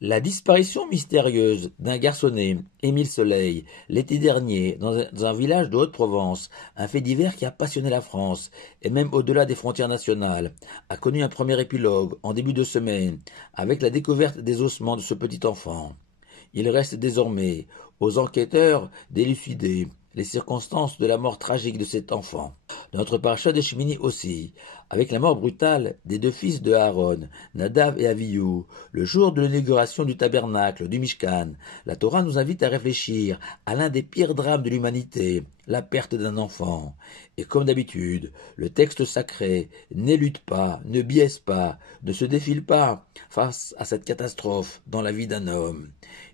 La disparition mystérieuse d'un garçonnet, Émile Soleil, l'été dernier, dans un village de Haute-Provence, un fait divers qui a passionné la France, et même au-delà des frontières nationales, a connu un premier épilogue en début de semaine, avec la découverte des ossements de ce petit enfant. Il reste désormais aux enquêteurs d'élucider les circonstances de la mort tragique de cet enfant. Notre paracha de Shemini aussi, avec la mort brutale des deux fils de Aaron, Nadav et Avihu, le jour de l'inauguration du tabernacle, du Mishkan, la Torah nous invite à réfléchir à l'un des pires drames de l'humanité, la perte d'un enfant. Et comme d'habitude, le texte sacré n'élude pas, ne biaise pas, ne se défile pas face à cette catastrophe dans la vie d'un homme.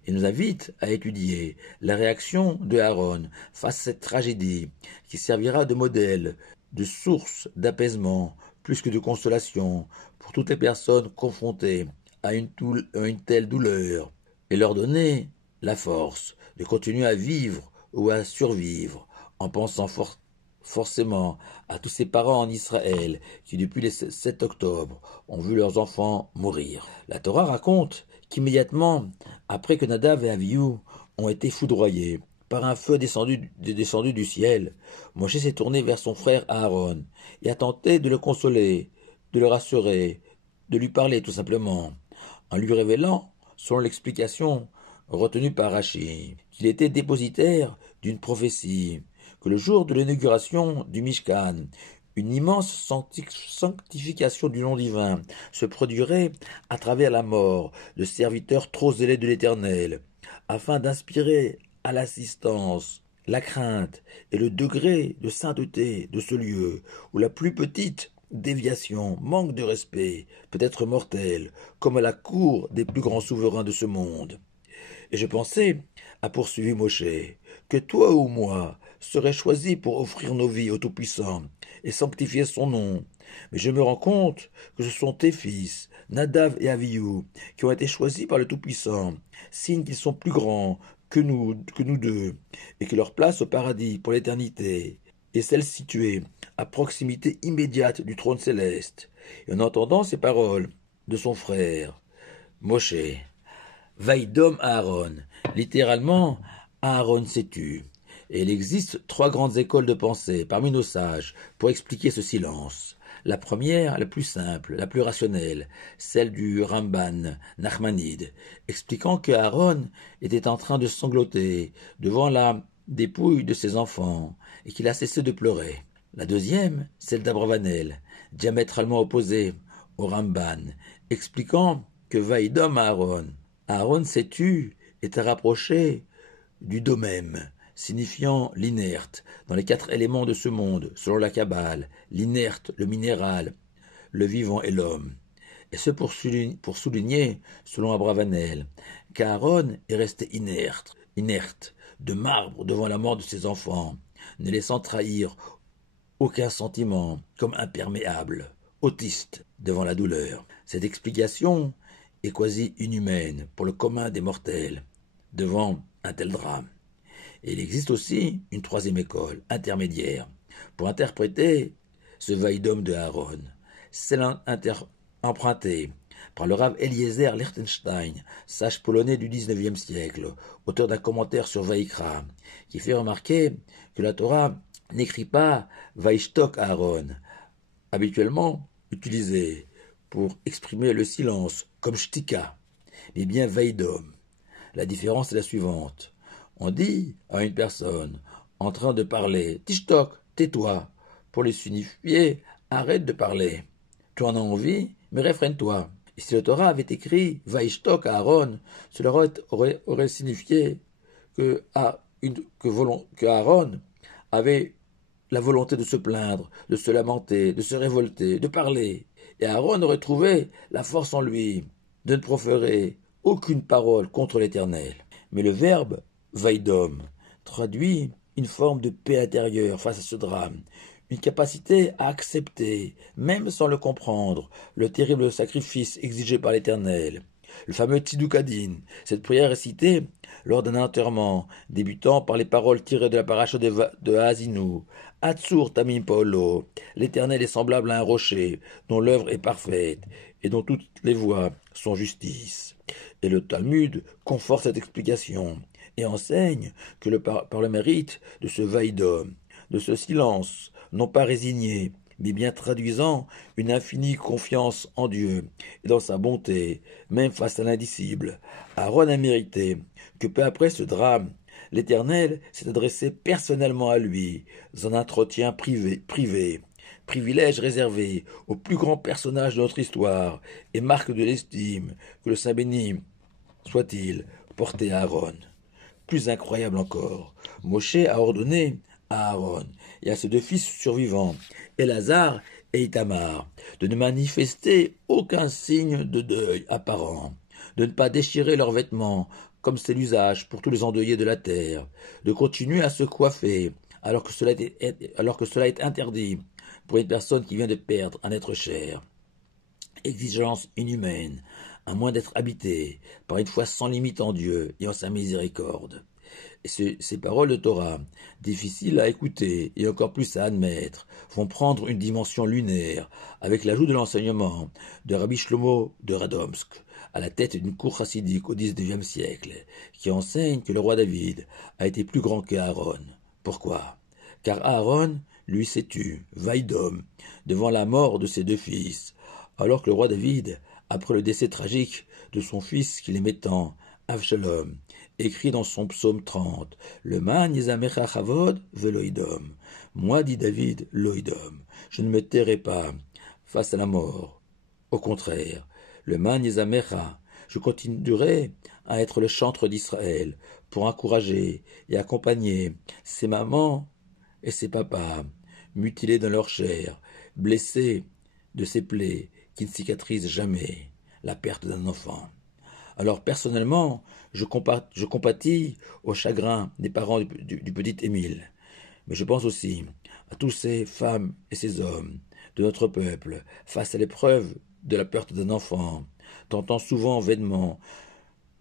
Il nous invite à étudier la réaction de Aaron face à cette tragédie qui servira de modèle, de source d'apaisement plus que de consolation pour toutes les personnes confrontées à une telle douleur et leur donner la force de continuer à vivre ou à survivre en pensant forcément à tous ces parents en Israël qui depuis le 7 octobre ont vu leurs enfants mourir. La Torah raconte qu'immédiatement après que Nadav et Avihu ont été foudroyés par un feu descendu du ciel, Moshe s'est tourné vers son frère Aaron et a tenté de le consoler, de le rassurer, de lui parler tout simplement, en lui révélant, selon l'explication retenue par Rashi, qu'il était dépositaire d'une prophétie, que le jour de l'inauguration du Mishkan, une immense sanctification du nom divin se produirait à travers la mort de serviteurs trop zélés de l'Éternel, afin d'inspirer à l'assistance, la crainte et le degré de sainteté de ce lieu où la plus petite déviation, manque de respect, peut être mortelle, comme à la cour des plus grands souverains de ce monde. Et je pensais, a poursuivi Moshe, que toi ou moi serais choisis pour offrir nos vies au Tout-Puissant et sanctifier son nom. Mais je me rends compte que ce sont tes fils, Nadav et Avihu, qui ont été choisis par le Tout-Puissant, signe qu'ils sont plus grands que nous deux, et que leur place au paradis pour l'éternité est celle située à proximité immédiate du trône céleste. Et en entendant ces paroles de son frère, Moshe, Vaïdom Aaron, littéralement Aaron s'est tu. Et il existe trois grandes écoles de pensée parmi nos sages pour expliquer ce silence. La première, la plus simple, la plus rationnelle, celle du Ramban Nachmanide, expliquant que Aaron était en train de sangloter devant la dépouille de ses enfants et qu'il a cessé de pleurer. La deuxième, celle d'Abravanel, diamétralement opposée au Ramban, expliquant que Vaïdom Aaron, Aaron s'est tu est à rapprocher du domème, signifiant l'inerte, dans les quatre éléments de ce monde, selon la Kabbale, l'inerte, le minéral, le vivant et l'homme. Et ce pour souligner, selon Abravanel, qu'Aaron est resté inerte, de marbre devant la mort de ses enfants, ne laissant trahir aucun sentiment, comme imperméable, autiste devant la douleur. Cette explication est quasi inhumaine pour le commun des mortels, devant un tel drame. Et il existe aussi une troisième école, intermédiaire, pour interpréter ce Vaïdom de Aaron, celle empruntée par le Rav Eliezer Lichtenstein, sage polonais du XIXe siècle, auteur d'un commentaire sur Vaïkra, qui fait remarquer que la Torah n'écrit pas Vaïshtok Aaron, habituellement utilisé pour exprimer le silence, comme shtika, mais bien Vaïdom. La différence est la suivante. On dit à une personne en train de parler « Tishtok, tais-toi » pour lui signifier « Arrête de parler. Tu en as envie, mais réfrène-toi. » Et si le Torah avait écrit « Vaïshtok à Aaron », cela aurait signifié que Aaron avait la volonté de se plaindre, de se lamenter, de se révolter, de parler. Et Aaron aurait trouvé la force en lui de ne proférer aucune parole contre l'Éternel. Mais le verbe Vaïdom traduit une forme de paix intérieure face à ce drame, une capacité à accepter, même sans le comprendre, le terrible sacrifice exigé par l'Éternel. Le fameux Tzidoukadin, cette prière est citée lors d'un enterrement, débutant par les paroles tirées de la paracha de Haazinu. Atsur Tamim Paolo, l'Éternel est semblable à un rocher, dont l'œuvre est parfaite, et dont toutes les voies sont justice. Et le Talmud conforte cette explication et enseigne que par le mérite de ce vaïdom, de ce silence, non pas résigné, mais bien traduisant une infinie confiance en Dieu et dans sa bonté, même face à l'indicible, Aaron a mérité que peu après ce drame, l'Éternel s'est adressé personnellement à lui dans un entretien privé, privilège réservé aux plus grands personnages de notre histoire et marque de l'estime que le Saint béni soit-il porté à Aaron. Plus incroyable encore, Moshe a ordonné à Aaron et à ses deux fils survivants, Elazar et Itamar, de ne manifester aucun signe de deuil apparent, de ne pas déchirer leurs vêtements, comme c'est l'usage pour tous les endeuillés de la terre, de continuer à se coiffer, alors que cela est interdit pour une personne qui vient de perdre un être cher. Exigence inhumaine, à moins d'être habité par une foi sans limite en Dieu et en sa miséricorde. Et ces paroles de Torah, difficiles à écouter et encore plus à admettre, vont prendre une dimension lunaire avec l'ajout de l'enseignement de Rabbi Shlomo de Radomsk, à la tête d'une cour chassidique au XIXe siècle, qui enseigne que le roi David a été plus grand qu'Aaron. Pourquoi? Car Aaron, lui, s'est tu, vaïdom, devant la mort de ses deux fils, alors que le roi David, après le décès tragique de son fils qu'il aimait tant, Avshalom, écrit dans son psaume 30, Le man yizamecha chavod veloidom. Moi, dit David, loidom. Je ne me tairai pas face à la mort. Au contraire, le man yizamecha, je continuerai à être le chantre d'Israël pour encourager et accompagner ses mamans et ses papas, mutilés dans leur chair, blessés de ces plaies qui ne cicatrisent jamais, la perte d'un enfant. Alors personnellement, je compatis au chagrin des parents du petit Émile, mais je pense aussi à tous ces femmes et ces hommes de notre peuple face à l'épreuve de la perte d'un enfant, tentant souvent vainement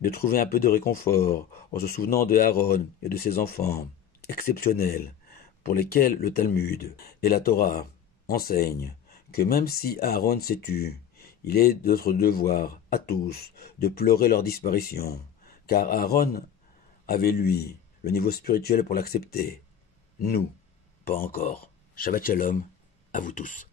de trouver un peu de réconfort en se souvenant de Aaron et de ses enfants, exceptionnels, pour lesquels le Talmud et la Torah enseignent que même si Aaron s'est tu, il est de notre devoir, à tous, de pleurer leur disparition, car Aaron avait, lui, le niveau spirituel pour l'accepter. Nous, pas encore. Shabbat Shalom, à vous tous.